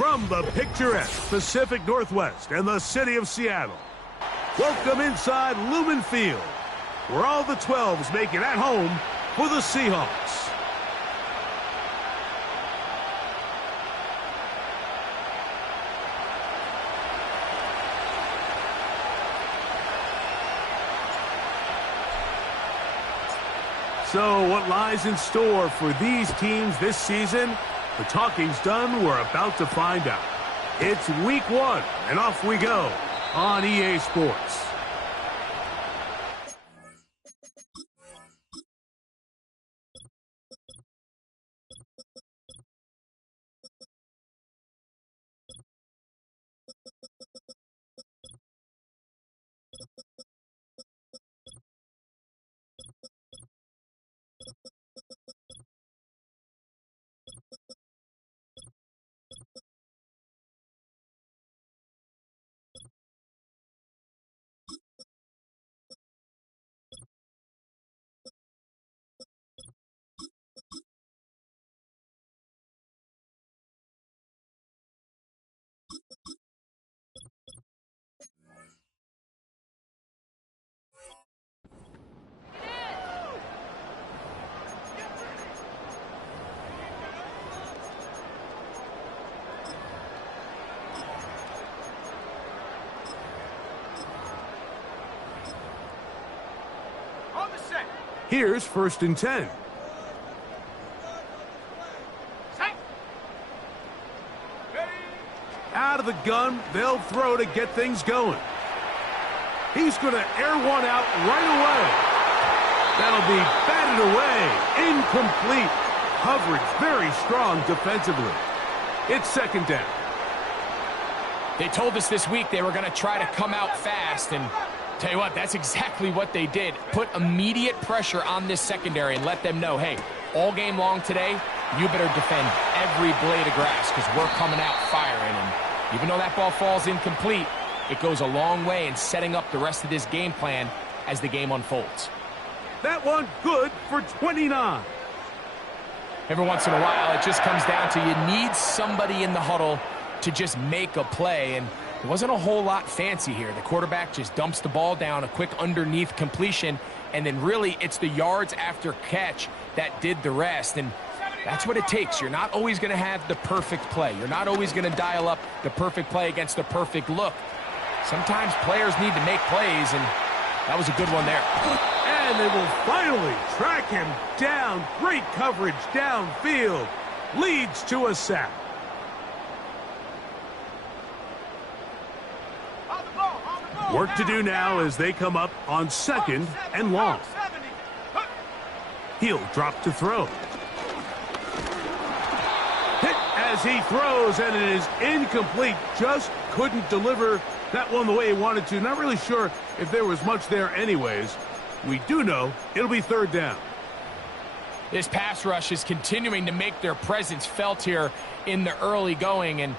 From the picturesque Pacific Northwest and the city of Seattle, welcome inside Lumen Field, where all the 12s make it at home for the Seahawks. So what lies in store for these teams this season? The talking's done. We're about to find out. It's week 1, and off we go on EA Sports. Here's 1st and 10. Out of the gun, they'll throw to get things going. He's going to air one out right away. That'll be batted away. Incomplete. Coverage very strong defensively. It's 2nd down. They told us this week they were going to try to come out fast, and tell you what, that's exactly what they did. Put immediate pressure on this secondary and let them know, hey, all game long today, you better defend every blade of grass because we're coming out firing. And even though that ball falls incomplete, it goes a long way in setting up the rest of this game plan as the game unfolds. That one good for 29. Every once in a while, it just comes down to you need somebody in the huddle to just make a play, and it wasn't a whole lot fancy here. The quarterback just dumps the ball down, a quick underneath completion, and then really it's the yards after catch that did the rest. And that's what it takes. You're not always going to have the perfect play. You're not always going to dial up the perfect play against the perfect look. Sometimes players need to make plays, and that was a good one there. And they will finally track him down. Great coverage downfield. Leads to a sack. Work to do now as they come up on 2nd and long. He'll drop to throw. Hit as he throws, and it is incomplete. Just couldn't deliver that one the way he wanted to. Not really sure if there was much there anyways. We do know it'll be 3rd down. This pass rush is continuing to make their presence felt here in the early going, and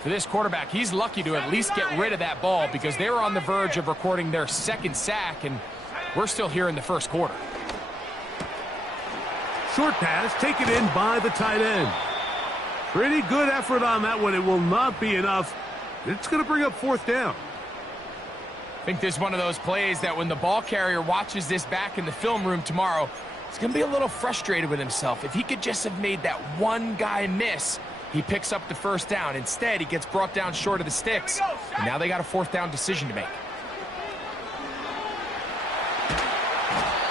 for this quarterback, he's lucky to at least get rid of that ball because they were on the verge of recording their 2nd sack, and we're still here in the 1st quarter. Short pass taken in by the tight end. Pretty good effort on that one. It will not be enough. It's going to bring up 4th down. I think this is one of those plays that when the ball carrier watches this back in the film room tomorrow, he's going to be a little frustrated with himself. If he could just have made that one guy miss, he picks up the 1st down. Instead, he gets brought down short of the sticks. And now they got a 4th down decision to make.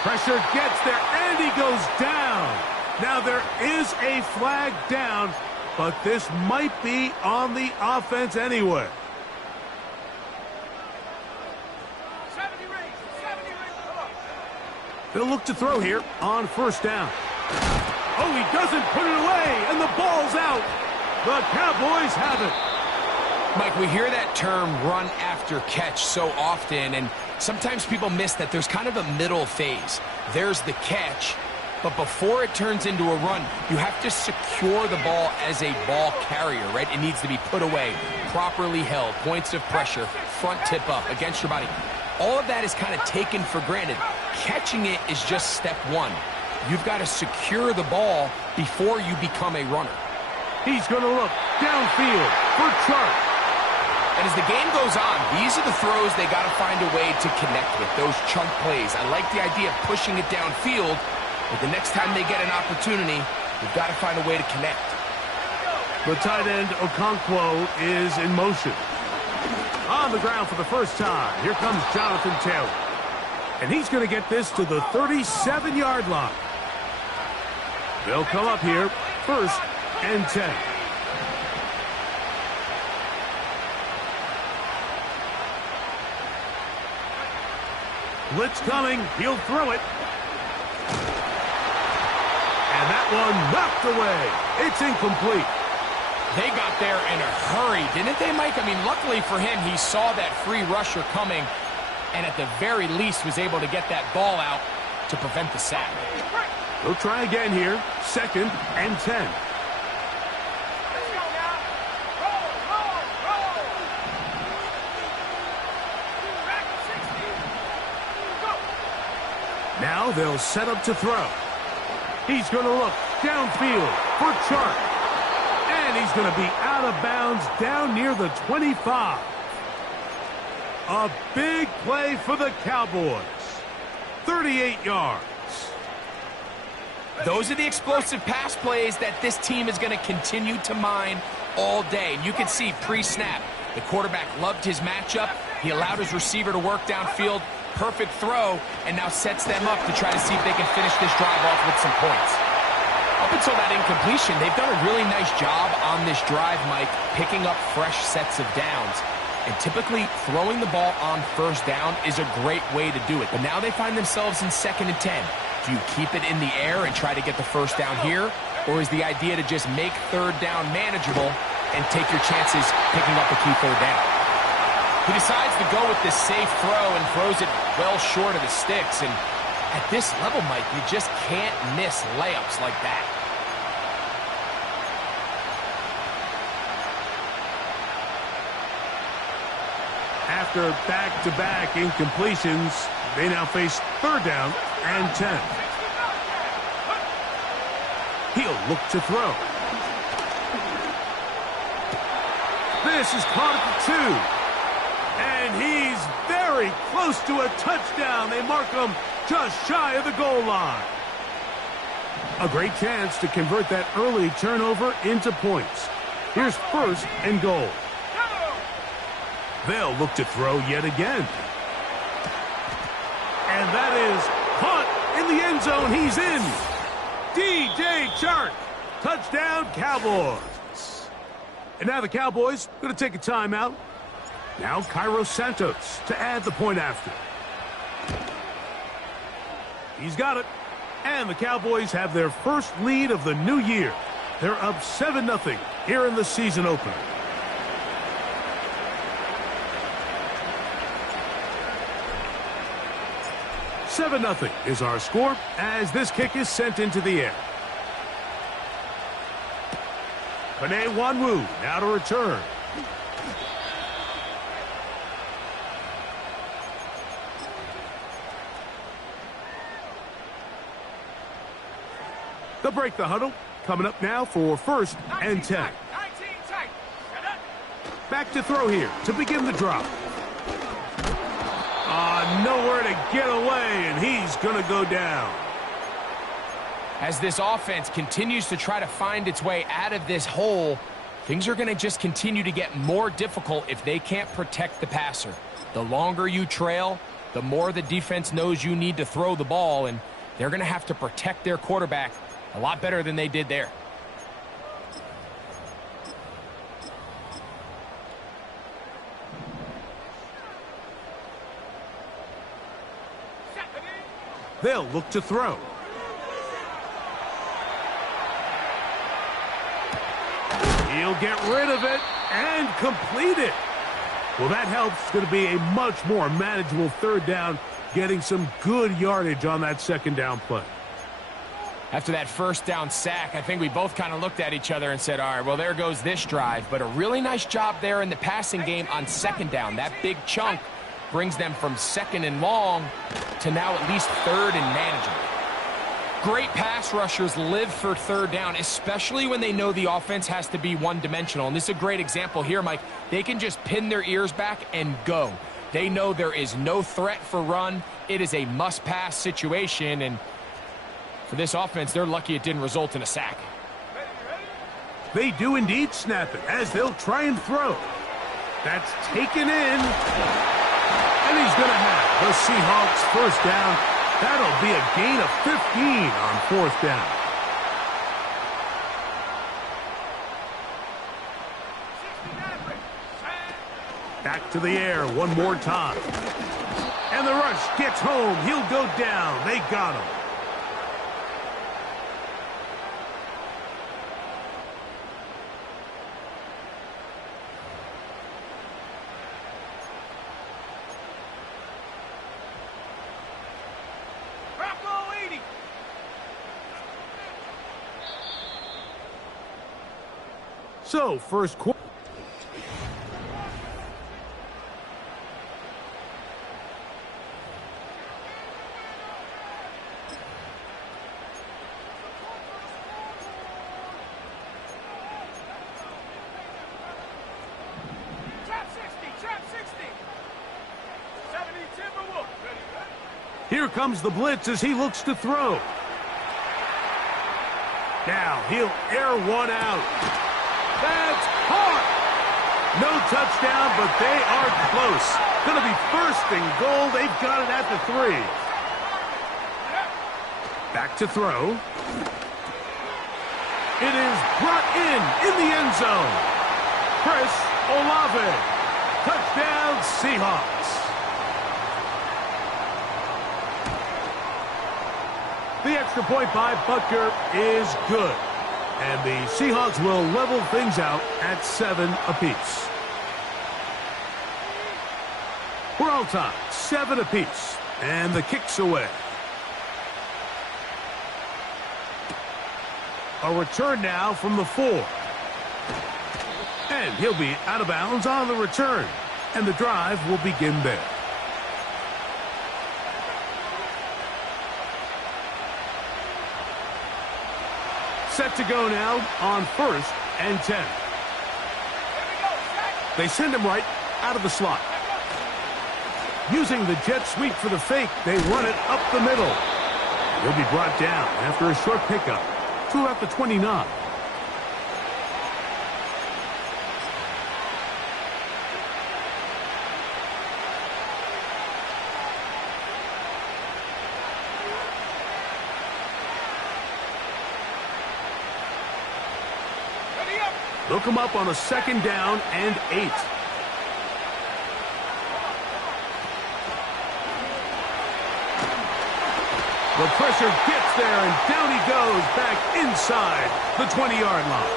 Pressure gets there, and he goes down. Now there is a flag down, but this might be on the offense anyway. They'll look to throw here on 1st down. Oh, he doesn't put it away, and the ball's out. The Cowboys have it. Mike, we hear that term run after catch so often, and sometimes people miss that there's kind of a middle phase. There's the catch, but before it turns into a run, you have to secure the ball as a ball carrier, right? It needs to be put away, properly held, points of pressure, front tip up against your body. All of that is kind of taken for granted. Catching it is just step one. You've got to secure the ball before you become a runner. He's going to look downfield for Chark. And as the game goes on, these are the throws they got to find a way to connect with, those chunk plays. I like the idea of pushing it downfield, but the next time they get an opportunity, they've got to find a way to connect. The tight end, Okonkwo, is in motion. On the ground for the first time, here comes Jonathan Taylor. And he's going to get this to the 37-yard line. They'll come up here, 1st and 10. Blitz coming. He'll throw it. And that one knocked away. It's incomplete. They got there in a hurry, didn't they, Mike? I mean, luckily for him, he saw that free rusher coming and at the very least was able to get that ball out to prevent the sack. We'll try again here. 2nd and 10. Now they'll set up to throw. He's going to look downfield for Chark. And he's going to be out of bounds down near the 25. A big play for the Cowboys. 38 yards. Those are the explosive pass plays that this team is going to continue to mine all day. And you can see pre-snap, the quarterback loved his matchup. He allowed his receiver to work downfield. Perfect throw, and now sets them up to try to see if they can finish this drive off with some points. Up until that incompletion, they've done a really nice job on this drive, Mike, picking up fresh sets of downs. And typically, throwing the ball on 1st down is a great way to do it. But now they find themselves in 2nd and 10. Do you keep it in the air and try to get the 1st down here? Or is the idea to just make 3rd down manageable and take your chances picking up a key 3rd down? He decides to go with this safe throw and throws it well short of the sticks. And at this level, Mike, you just can't miss layups like that. After back-to-back incompletions, they now face 3rd down and 10. He'll look to throw. This is caught at the 2. And he's very close to a touchdown. They mark him just shy of the goal line. A great chance to convert that early turnover into points. Here's 1st and goal. They'll look to throw yet again. And that is caught in the end zone. He's in. DJ Chark. Touchdown, Cowboys. And now the Cowboys going to take a timeout. Now Cairo Santos to add the point after. He's got it. And the Cowboys have their first lead of the new year. They're up 7-0 here in the season opener. $7-0 is our score as this kick is sent into the air. Panay Nwanwu now to return. They'll break the huddle. Coming up now for 1st and 10. Back to throw here to begin the drop. Nowhere to get away, and he's going to go down. As this offense continues to try to find its way out of this hole, things are going to just continue to get more difficult if they can't protect the passer. The longer you trail, the more the defense knows you need to throw the ball, and they're going to have to protect their quarterback a lot better than they did there. They'll look to throw. He'll get rid of it and complete it. Well, that helps. It's going to be a much more manageable 3rd down, getting some good yardage on that 2nd down play. After that 1st down sack, I think we both kind of looked at each other and said, all right, well, there goes this drive. But a really nice job there in the passing game on 2nd down. That big chunk brings them from 2nd and long to now at least 3rd and manageable. Great pass rushers live for third down, especially when they know the offense has to be one-dimensional. And this is a great example here, Mike. They can just pin their ears back and go. They know there is no threat for run. It is a must-pass situation, and for this offense, they're lucky it didn't result in a sack. They do indeed snap it as they'll try and throw. That's taken in. And he's going to have the Seahawks first down. That'll be a gain of 15 on fourth down. Back to the air one more time. And the rush gets home. He'll go down. They got him. So, first quarter. Here comes the blitz as he looks to throw. Now he'll air one out. That's hard. No touchdown, but they are close. Going to be first and goal. They've got it at the 3. Back to throw. It is brought in the end zone. Chris Olave. Touchdown, Seahawks. The extra point by Butker is good. And the Seahawks will level things out at 7 apiece. We're all tied, 7 apiece. And the kick's away. A return now from the 4. And he'll be out of bounds on the return. And the drive will begin there. Set to go now on 1st and 10. They send him right out of the slot. Using the jet sweep for the fake, they run it up the middle. He'll be brought down after a short pickup to about the 29. Look him up on a 2nd down and 8. The pressure gets there, and down he goes back inside the 20-yard line.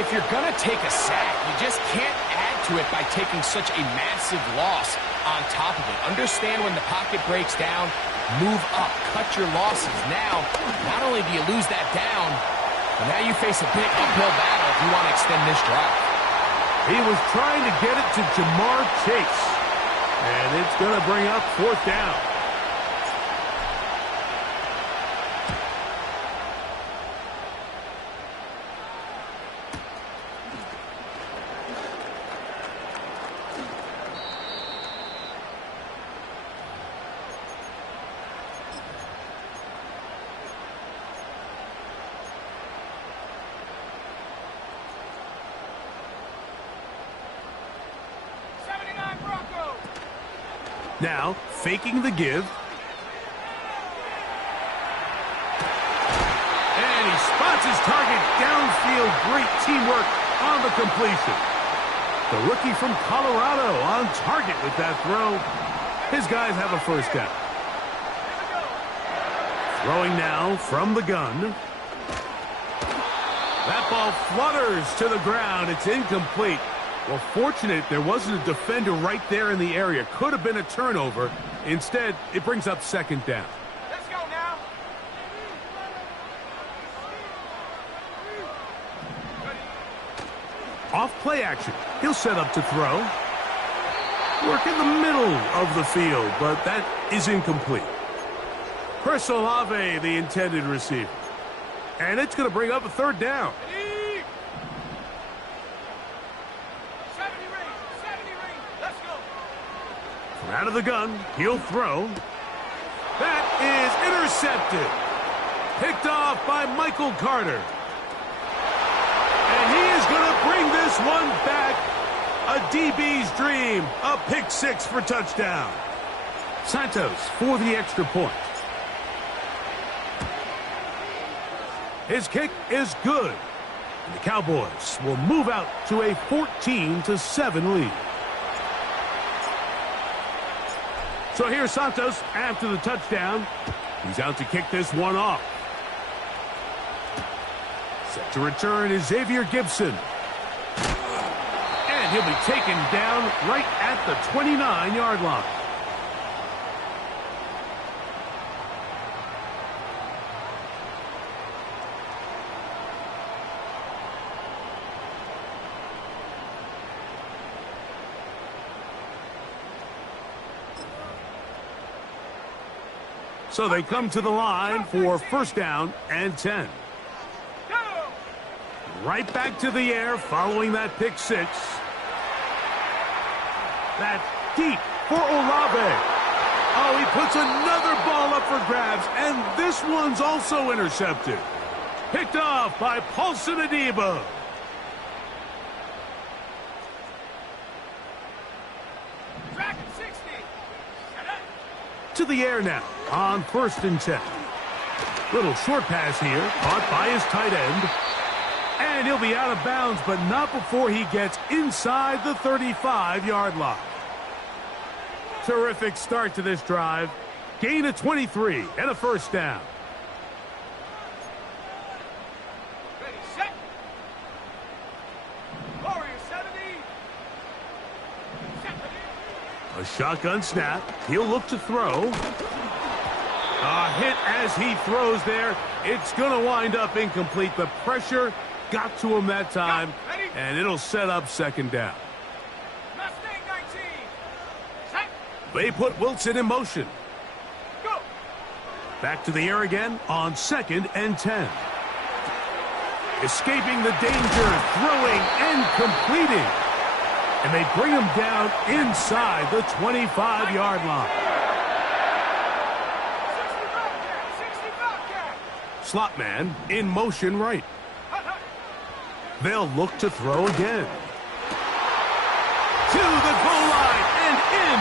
If you're going to take a sack, you just can't add to it by taking such a massive loss on top of it. Understand when the pocket breaks down, move up, cut your losses. Now, not only do you lose that down, but now you face a big uphill battle if you want to extend this drive. He was trying to get it to Jamar Chase. And it's going to bring up 4th down. Now, faking the give. And he spots his target downfield. Great teamwork on the completion. The rookie from Colorado on target with that throw. His guys have a first down. Throwing now from the gun. That ball flutters to the ground. It's incomplete. Well, fortunate there wasn't a defender right there in the area. Could have been a turnover. Instead, it brings up 2nd down. Let's go now. Off play action. He'll set up to throw. Work in the middle of the field, but that is incomplete. Chris Olave, the intended receiver. And it's going to bring up a third down. 70 ring. Let's go. From out of the gun, he'll throw. That is intercepted. Picked off by Michael Carter. And he is going to bring this one back. A DB's dream. A pick six for touchdown. Santos for the extra point. His kick is good. And the Cowboys will move out to a 14-7 lead. So here's Santos after the touchdown. He's out to kick this one off. Set to return is Xavier Gibson. And he'll be taken down right at the 29-yard line. So they come to the line for first down and 10. Right back to the air following that pick six. That's deep for Olave. Oh, he puts another ball up for grabs, and this one's also intercepted. Picked off by Paulson Adebo. To the air now on first and 10. Little short pass here, caught by his tight end. And he'll be out of bounds, but not before he gets inside the 35-yard line. Terrific start to this drive. Gain of 23 and a first down. Ready, set. Warrior 70. A shotgun snap. He'll look to throw. A hit as he throws there. It's going to wind up incomplete. The pressure got to him that time, and it'll set up second down. Mustang 19. Set. They put Wilson in motion. Go. Back to the air again on second and 10. Escaping the danger, throwing and completing. And they bring him down inside the 25-yard line. 65 count. Slot man in motion right. They'll look to throw again. To the goal line and in.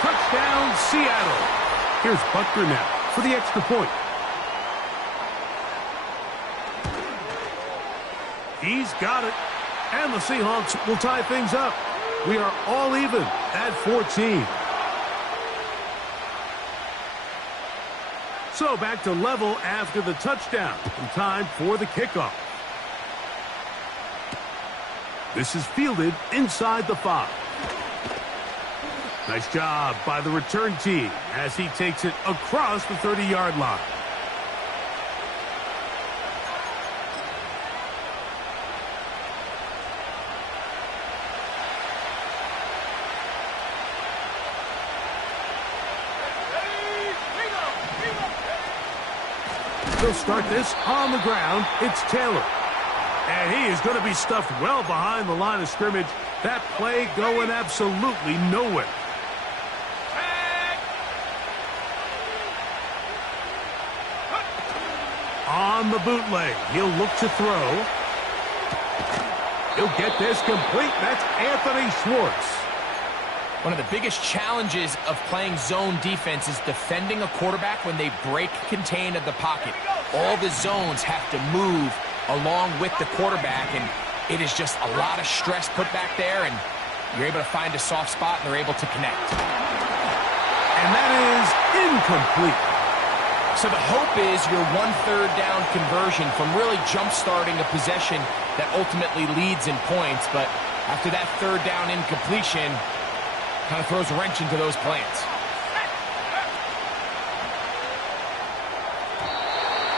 Touchdown, Seattle. Here's Butker now for the extra point. He's got it. And the Seahawks will tie things up. We are all even at 14. So back to level after the touchdown. And time for the kickoff. This is fielded inside the 5. Nice job by the return team as he takes it across the 30-yard line. They'll start this on the ground. It's Taylor. And he is going to be stuffed well behind the line of scrimmage. That play going absolutely nowhere. On the bootleg, he'll look to throw. He'll get this complete. That's Anthony Schwartz. One of the biggest challenges of playing zone defense is defending a quarterback when they break contain of the pocket. All the zones have to move along with the quarterback, and it is just a lot of stress put back there, and you're able to find a soft spot, and they're able to connect. And that is incomplete. So the hope is your 1/3 down conversion from really jump-starting a possession that ultimately leads in points, but after that 3rd down incompletion, kind of throws a wrench into those plans.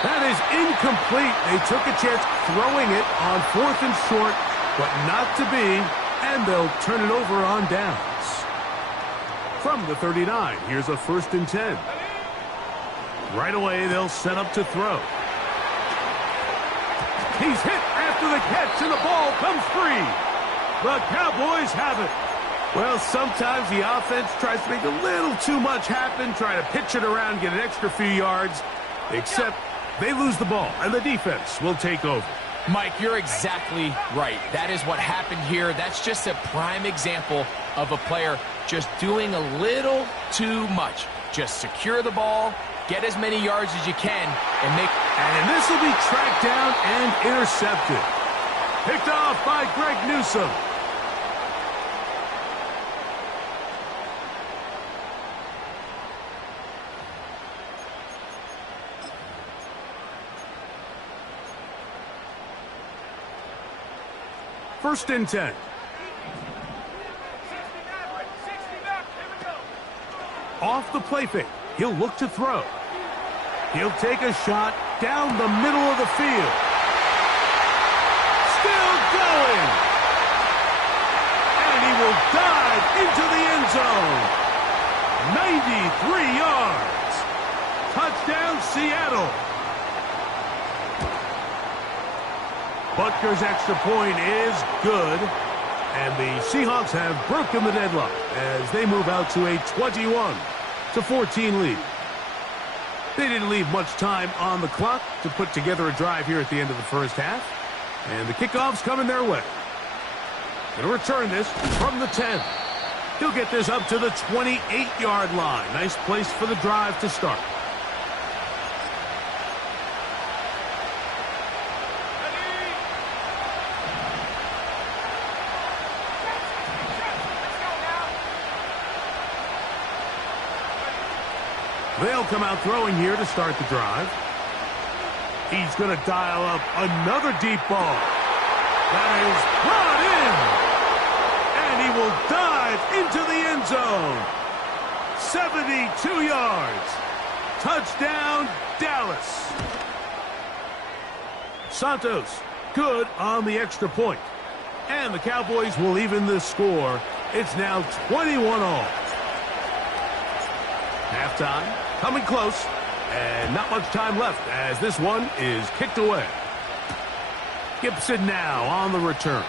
That is incomplete. They took a chance throwing it on 4th and short, but not to be, and they'll turn it over on downs. From the 39, here's a 1st and 10. Right away, they'll set up to throw. He's hit after the catch, and the ball comes free. The Cowboys have it. Well, sometimes the offense tries to make a little too much happen, try to pitch it around, get an extra few yards, except they lose the ball, and the defense will take over. Mike, you're exactly right. That is what happened here. That's just a prime example of a player just doing a little too much. Just secure the ball, get as many yards as you can, and make... And this will be tracked down and intercepted. Picked off by Greg Newsome. First and 10. Off the play fake. He'll look to throw. He'll take a shot down the middle of the field. Still going. And he will dive into the end zone. 93 yards. Touchdown, Seattle. Butker's extra point is good. And the Seahawks have broken the deadlock as they move out to a 21-14 lead. They didn't leave much time on the clock to put together a drive here at the end of the first half. And the kickoff's coming their way. Going to return this from the 10. He'll get this up to the 28-yard line. Nice place for the drive to start. They'll come out throwing here to start the drive. He's going to dial up another deep ball. That is brought in. And he will dive into the end zone. 72 yards. Touchdown, Dallas. Santos, good on the extra point. And the Cowboys will even the score. It's now 21-all. Halftime. Coming close, and not much time left as this one is kicked away. Gibson now on the return.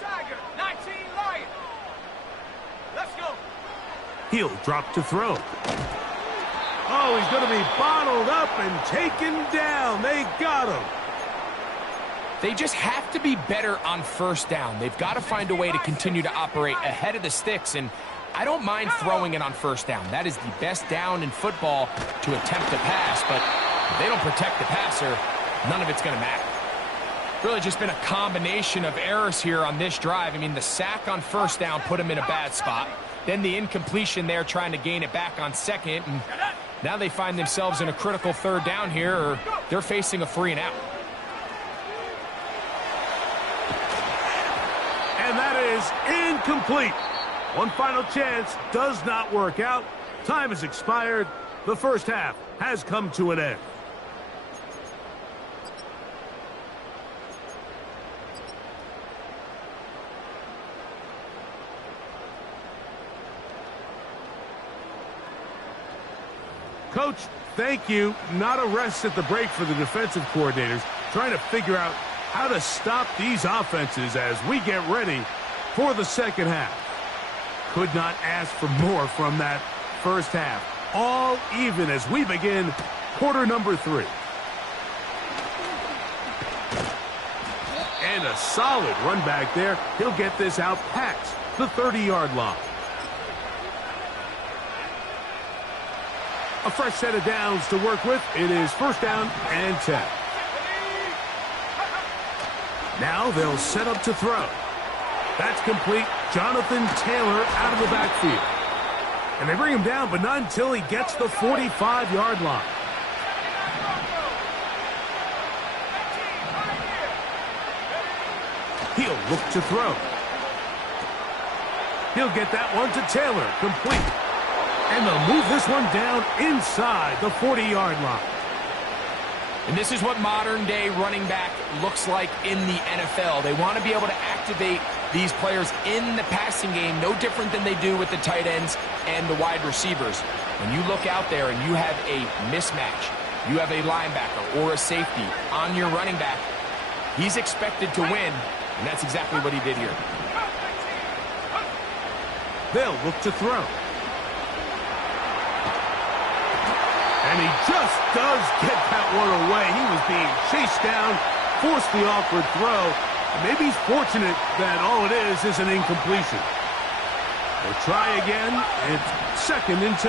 Tiger, 19 Lion. Let's go. He'll drop to throw. Oh, he's going to be bottled up and taken down. They got him. They just have to be better on first down. They've got to find a way to continue to operate ahead of the sticks, and I don't mind throwing it on first down. That is the best down in football to attempt a pass, but if they don't protect the passer, none of it's going to matter. Really just been a combination of errors here on this drive. I mean, the sack on first down put him in a bad spot. Then the incompletion there trying to gain it back on second, and now they find themselves in a critical third down here, or they're facing a 3 and out. And that is incomplete. One final chance does not work out. Time has expired. The first half has come to an end. Coach, thank you. Not a rest at the break for the defensive coordinators, trying to figure out how to stop these offenses as we get ready for the second half. Could not ask for more from that first half. All even as we begin quarter number 3. And a solid run back there. He'll get this out past the 30-yard line. A fresh set of downs to work with. It is first down and 10. Now they'll set up to throw. That's complete. Jonathan Taylor out of the backfield. And they bring him down, but not until he gets the 45-yard line. He'll look to throw. He'll get that one to Taylor. Complete. And they'll move this one down inside the 40-yard line. And this is what modern-day running back looks like in the NFL. They want to be able to activate these players in the passing game, no different than they do with the tight ends and the wide receivers. When you look out there and you have a mismatch, you have a linebacker or a safety on your running back, he's expected to win, and that's exactly what he did here. They'll look to throw. And he just does get that one away. He was being chased down, forced the awkward throw. And maybe he's fortunate that all it is an incompletion. They'll try again. It's 2nd and 10.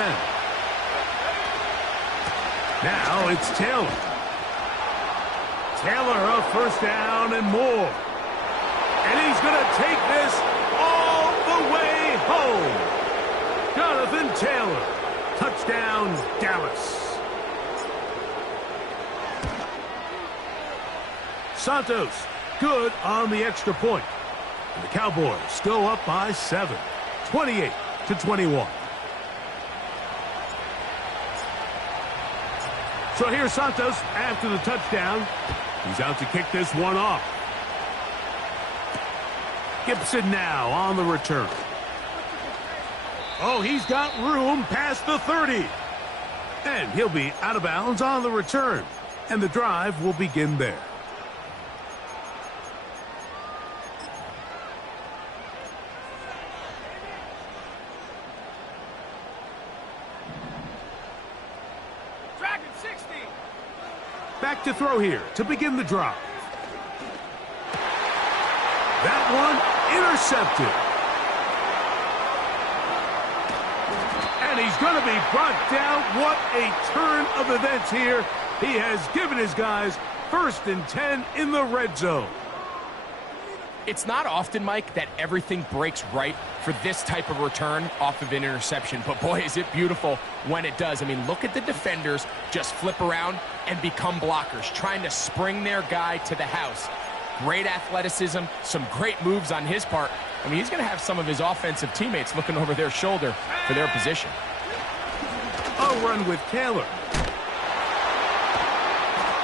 Now it's Taylor. Taylor a first down and more. And he's going to take this all the way home. Jonathan Taylor. Touchdown, Dallas. Santos, good on the extra point. And the Cowboys still up by 7, 28-21. So here's Santos after the touchdown. He's out to kick this one off. Gibson now on the return. Oh, he's got room past the 30. And he'll be out of bounds on the return. And the drive will begin there. Back to throw here to begin the drive. That one intercepted. And he's going to be brought down. What a turn of events here. He has given his guys 1st and 10 in the red zone. It's not often, Mike, that everything breaks right for this type of return off of an interception. But, boy, is it beautiful when it does. I mean, look at the defenders just flip around and become blockers, trying to spring their guy to the house. Great athleticism, some great moves on his part. I mean, he's going to have some of his offensive teammates looking over their shoulder for their position. A run with Taylor.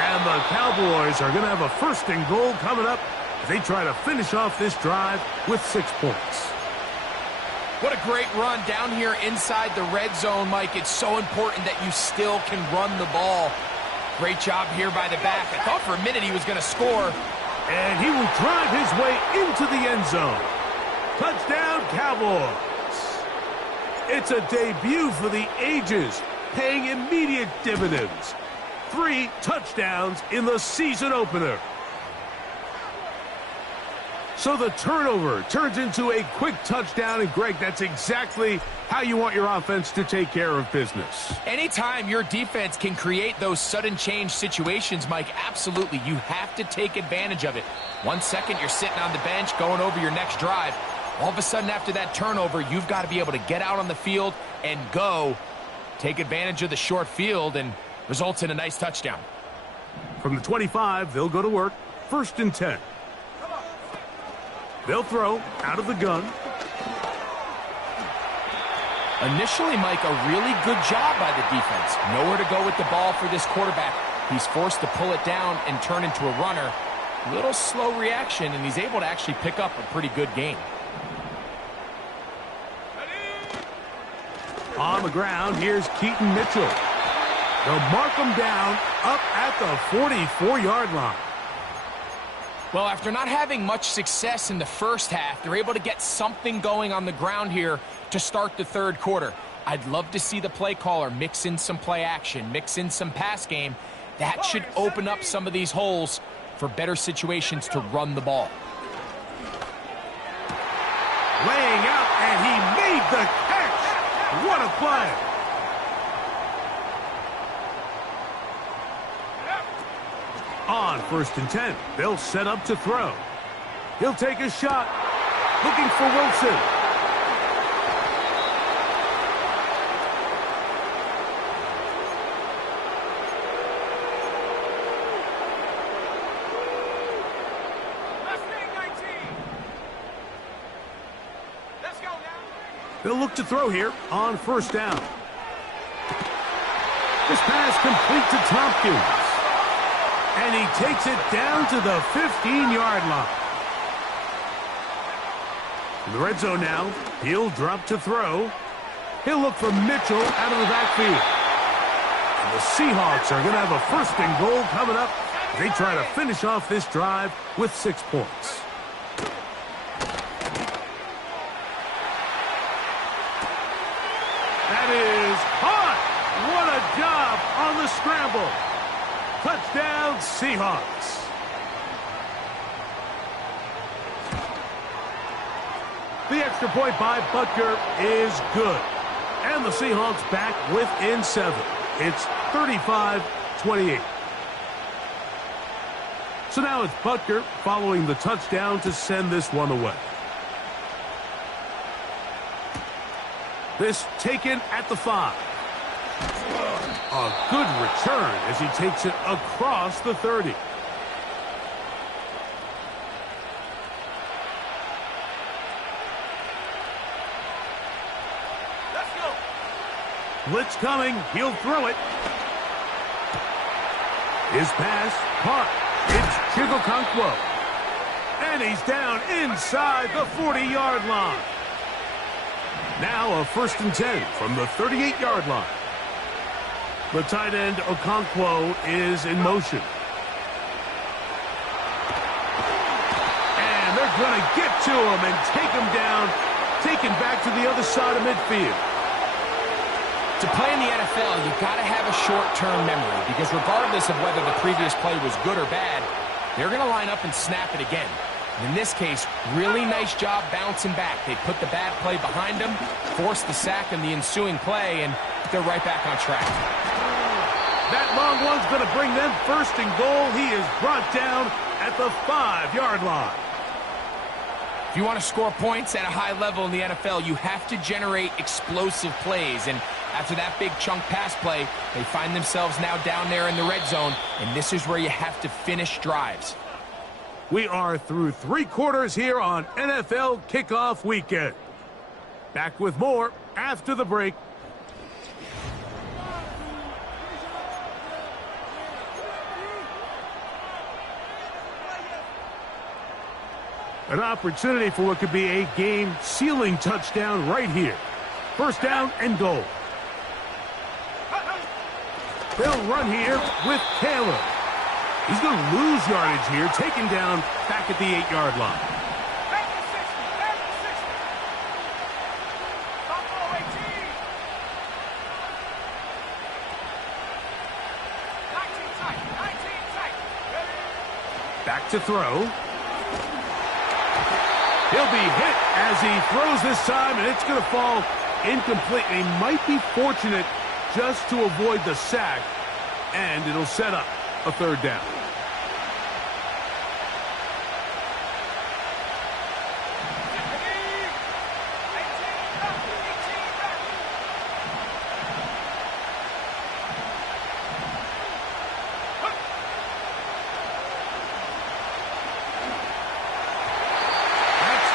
And the Cowboys are going to have a 1st and goal coming up. They try to finish off this drive with 6 points. What a great run down here inside the red zone, Mike. It's so important that you still can run the ball. Great job here by the back. I thought for a minute he was going to score. And he will drive his way into the end zone. Touchdown, Cowboys. It's a debut for the ages, paying immediate dividends. 3 touchdowns in the season opener. So the turnover turns into a quick touchdown, and Greg, that's exactly how you want your offense to take care of business. Anytime your defense can create those sudden change situations, Mike, absolutely, you have to take advantage of it. 1 second, you're sitting on the bench going over your next drive. All of a sudden, after that turnover, you've got to be able to get out on the field and go. Take advantage of the short field and results in a nice touchdown. From the 25, they'll go to work. 1st and 10. They'll throw out of the gun. Initially, Mike, a really good job by the defense. Nowhere to go with the ball for this quarterback. He's forced to pull it down and turn into a runner. Little slow reaction, and he's able to actually pick up a pretty good gain. On the ground, here's Keaton Mitchell. They'll mark him down up at the 44-yard line. Well, after not having much success in the first half, they're able to get something going on the ground here to start the 3rd quarter. I'd love to see the play caller mix in some play action, mix in some pass game. That should open up some of these holes for better situations to run the ball. Laying out, and he made the catch. What a play. On 1st and 10, they'll set up to throw. He'll take a shot, looking for Wilson. They'll look to throw here on 1st down. This pass complete to Tompkins. And he takes it down to the 15-yard line. In the red zone now, he'll drop to throw. He'll look for Mitchell out of the backfield. And the Seahawks are going to have a 1st and goal coming up. They try to finish off this drive with 6 points. That is caught. What a job on the scramble. Touchdown, Seahawks. The extra point by Butker is good. And the Seahawks back within 7. It's 35-28. So now it's Butker following the touchdown to send this one away. This taken at the 5. A good return as he takes it across the 30. Let's go. Blitz coming. He'll throw it. His pass caught. It's Chigokonkwo. And he's down inside the 40-yard line. Now a 1st and 10 from the 38-yard line. The tight end, Okonkwo, is in motion. And they're going to get to him and take him down, taken back to the other side of midfield. To play in the NFL, you've got to have a short-term memory because regardless of whether the previous play was good or bad, they're going to line up and snap it again. And in this case, really nice job bouncing back. They put the bad play behind them, forced the sack in the ensuing play, and they're right back on track. That long one's going to bring them 1st and goal. He is brought down at the 5-yard line. If you want to score points at a high level in the NFL, you have to generate explosive plays. And after that big chunk pass play, they find themselves now down there in the red zone, and this is where you have to finish drives. We are through 3 quarters here on NFL Kickoff Weekend. Back with more after the break. An opportunity for what could be a game-sealing touchdown right here. 1st down and goal. They'll run here with Caleb. He's going to lose yardage here, taken down back at the 8-yard line. Back to 60. Back to 60. Buffalo 18. 19 tight. 19 tight. Ready? Back to throw. He'll be hit as he throws this time, and it's going to fall incomplete. He might be fortunate just to avoid the sack, and it'll set up a 3rd down.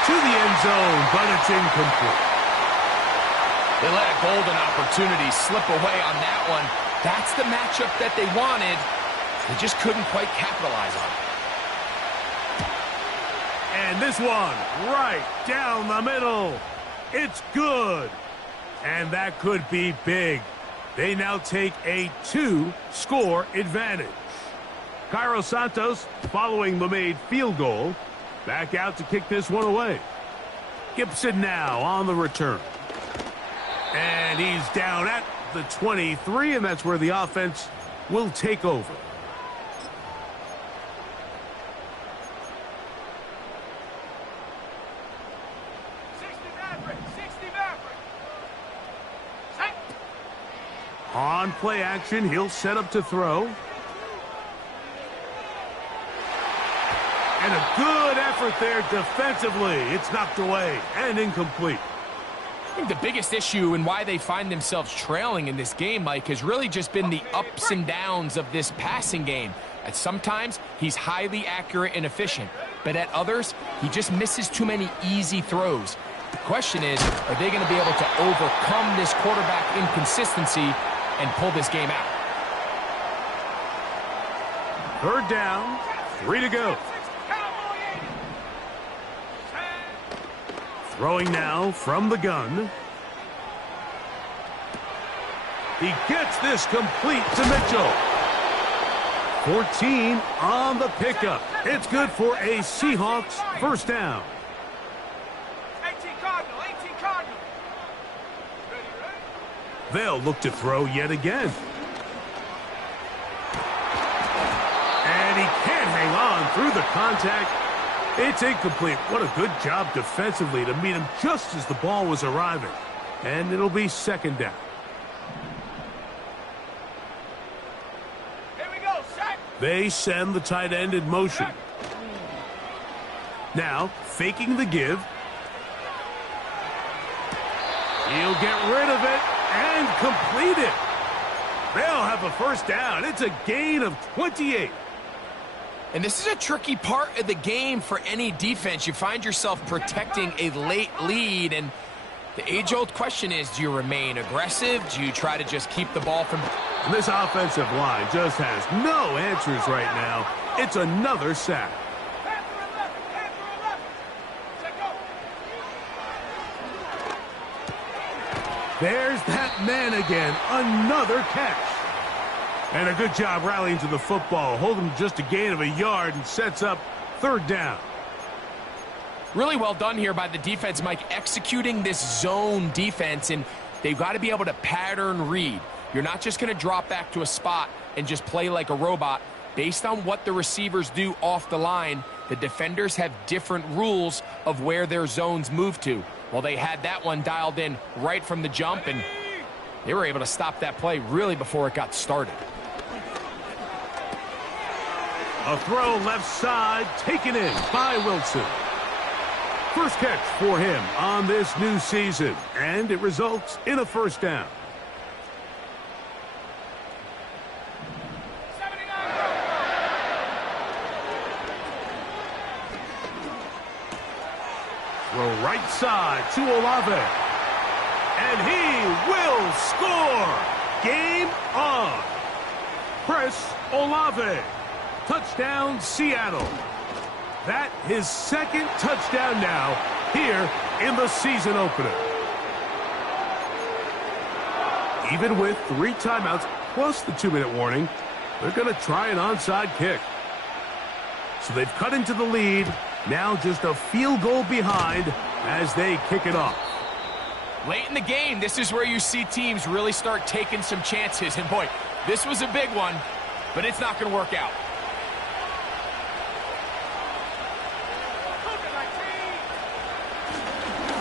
To the end zone, but it's incomplete. They let a golden opportunity slip away on that one. That's the matchup that they wanted. They just couldn't quite capitalize on it. And this one, right down the middle. It's good. And that could be big. They now take a 2-score advantage. Cairo Santos, following the made field goal, back out to kick this one away. Gibson now on the return. And he's down at the 23, and that's where the offense will take over. On play action, he'll set up to throw. And a good effort there defensively. It's knocked away and incomplete. I think the biggest issue and why they find themselves trailing in this game, Mike, has really just been the ups and downs of this passing game. At sometimes, he's highly accurate and efficient, but at others, he just misses too many easy throws. The question is, are they going to be able to overcome this quarterback inconsistency and pull this game out? Third down, 3 to go. Throwing now from the gun. He gets this complete to Mitchell. 14 on the pickup. It's good for a Seahawks first down. 18 Cardinal, 18 Cardinal. They'll look to throw yet again. And he can't hang on through the contact. It's incomplete. What a good job defensively to meet him just as the ball was arriving. And it'll be second down. Here we go, set. They send the tight end in motion. Now, faking the give. He'll get rid of it and complete it. They'll have a first down. It's a gain of 28. And this is a tricky part of the game for any defense. You find yourself protecting a late lead, and the age-old question is, do you remain aggressive? Do you try to just keep the ball from... And this offensive line just has no answers right now. It's another sack. There's that man again. Another catch. And a good job rallying to the football. Holding just a gain of a yard and sets up third down. Really well done here by the defense, Mike, executing this zone defense, and they've got to be able to pattern read. You're not just going to drop back to a spot and just play like a robot. Based on what the receivers do off the line, the defenders have different rules of where their zones move to. Well, they had that one dialed in right from the jump, and they were able to stop that play really before it got started. A throw left side, taken in by Wilson. First catch for him on this new season, and it results in a first down. Throw right side to Olave. And he will score. Game on. Chris Olave. Touchdown, Seattle. That his second touchdown now here in the season opener. Even with 3 timeouts plus the 2-minute warning, they're going to try an onside kick. So they've cut into the lead. Now just a field goal behind as they kick it off. Late in the game, this is where you see teams really start taking some chances. And boy, this was a big one, but it's not going to work out.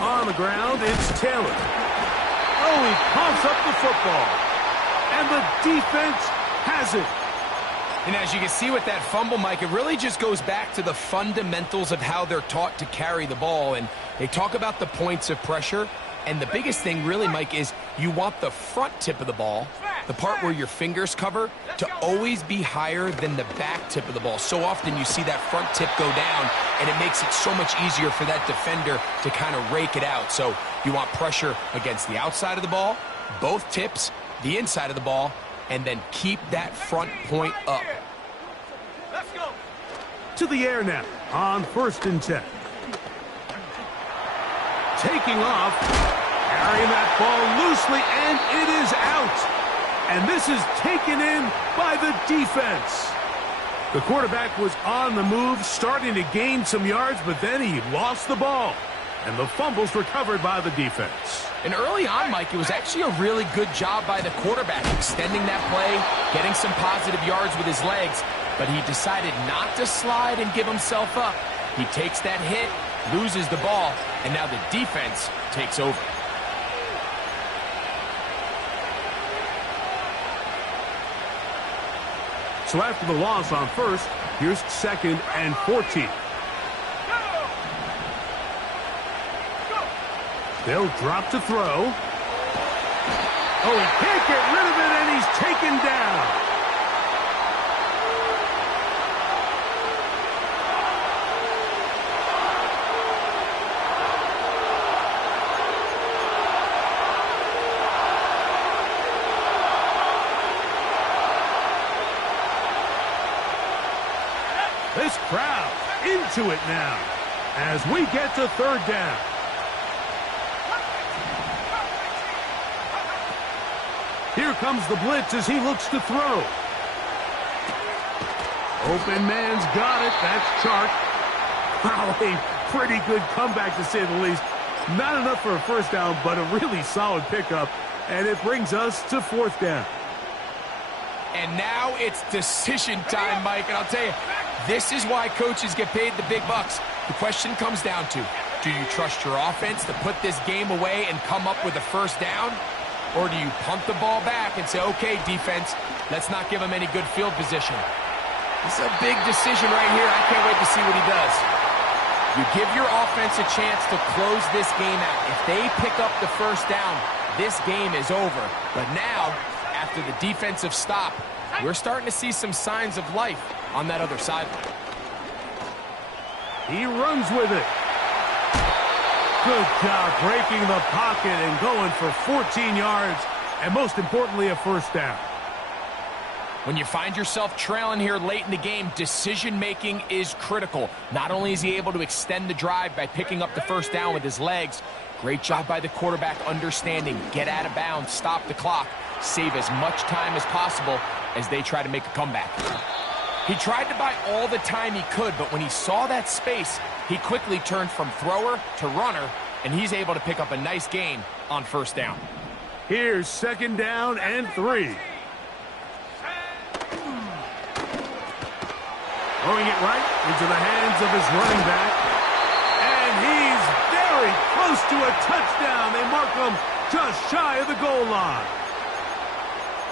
On the ground, it's Taylor. Oh, he pumps up the football. And the defense has it. And as you can see with that fumble, Mike, it really just goes back to the fundamentals of how they're taught to carry the ball. And they talk about the points of pressure. And the biggest thing really, Mike, is you want the front tip of the ball, the part where your fingers cover, to always be higher than the back tip of the ball. So often you see that front tip go down, and it makes it so much easier for that defender to kind of rake it out. So you want pressure against the outside of the ball, both tips, the inside of the ball, and then keep that front point up. Let's go. To the air now on 1st and 10. Taking off, carrying that ball loosely, and it is out. And this is taken in by the defense. The quarterback was on the move, starting to gain some yards, but then he lost the ball. And the fumble's recovered by the defense. And early on, Mike, it was actually a really good job by the quarterback, extending that play, getting some positive yards with his legs, but he decided not to slide and give himself up. He takes that hit, loses the ball, and now the defense takes over. So after the loss on 1st, here's 2nd and 14. They'll drop to throw. Oh, he can't get rid of it, and he's taken down. This crowd into it now as we get to third down. Here comes the blitz as he looks to throw. Open man's got it. That's Chark. Wow, a pretty good comeback to say the least. Not enough for a first down, but a really solid pickup. And it brings us to fourth down. And now it's decision time, Mike. And I'll tell you, this is why coaches get paid the big bucks. The question comes down to, do you trust your offense to put this game away and come up with a first down? Or do you punt the ball back and say, okay, defense, let's not give him any good field position? This is a big decision right here. I can't wait to see what he does. You give your offense a chance to close this game out. If they pick up the first down, this game is over. But now, after the defensive stop, we're starting to see some signs of life on that other sideline. He runs with it. Good job breaking the pocket and going for 14 yards, and most importantly, a first down. When you find yourself trailing here late in the game, decision-making is critical. Not only is he able to extend the drive by picking up the first down with his legs, great job by the quarterback understanding, get out of bounds, stop the clock, save as much time as possible as they try to make a comeback. He tried to buy all the time he could, but when he saw that space, he quickly turned from thrower to runner, and he's able to pick up a nice gain on first down. Here's second down and 3. Throwing it right into the hands of his running back. And he's very close to a touchdown. They mark him just shy of the goal line.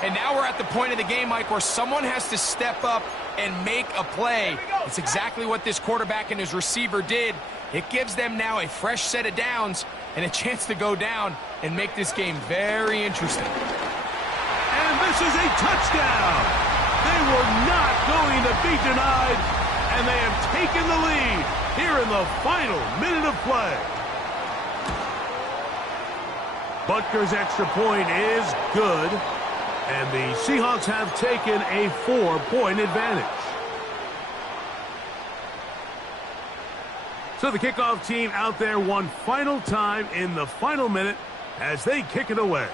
And now we're at the point of the game, Mike, where someone has to step up and make a play. It's exactly what this quarterback and his receiver did. It gives them now a fresh set of downs and a chance to go down and make this game very interesting. And this is a touchdown. They were not going to be denied, and they have taken the lead here in the final minute of play. Butker's extra point is good, and the Seahawks have taken a 4-point advantage. So the kickoff team out there one final time in the final minute as they kick it away.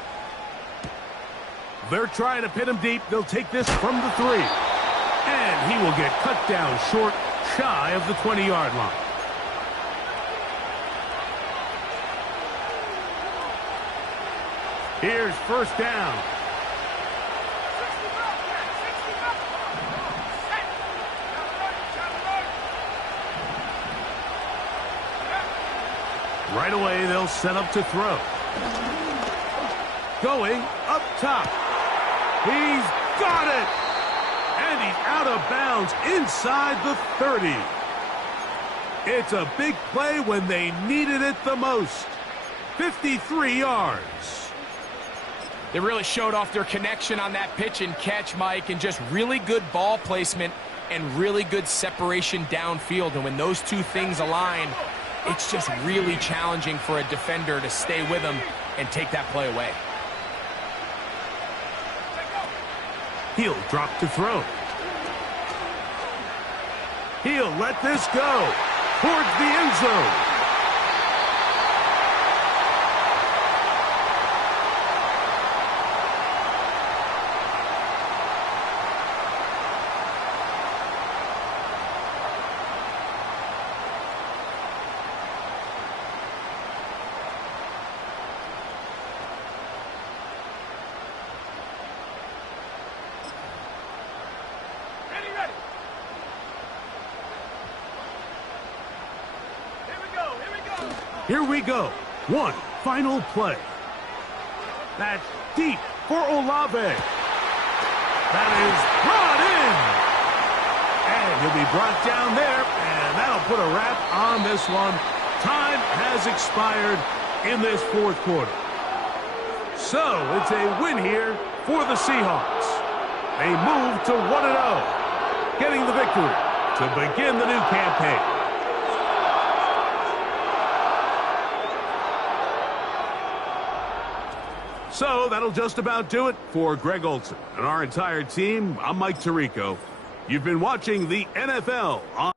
They're trying to pin him deep. They'll take this from the 3. And he will get cut down short, shy of the 20-yard line. Here's first down. Right away, they'll set up to throw. Going up top. He's got it! And he's out of bounds inside the 30. It's a big play when they needed it the most. 53 yards. They really showed off their connection on that pitch and catch, Mike, and just really good ball placement and really good separation downfield. And when those two things align, it's just really challenging for a defender to stay with them and take that play away. He'll drop to throw. He'll let this go towards the end zone. Here we go. One final play. That's deep for Olave. That is brought in. And he'll be brought down there, and that'll put a wrap on this one. Time has expired in this fourth quarter. So it's a win here for the Seahawks. They move to 1-0, getting the victory to begin the new campaign. So that'll just about do it for Greg Olson and our entire team. I'm Mike Tirico. You've been watching the NFL on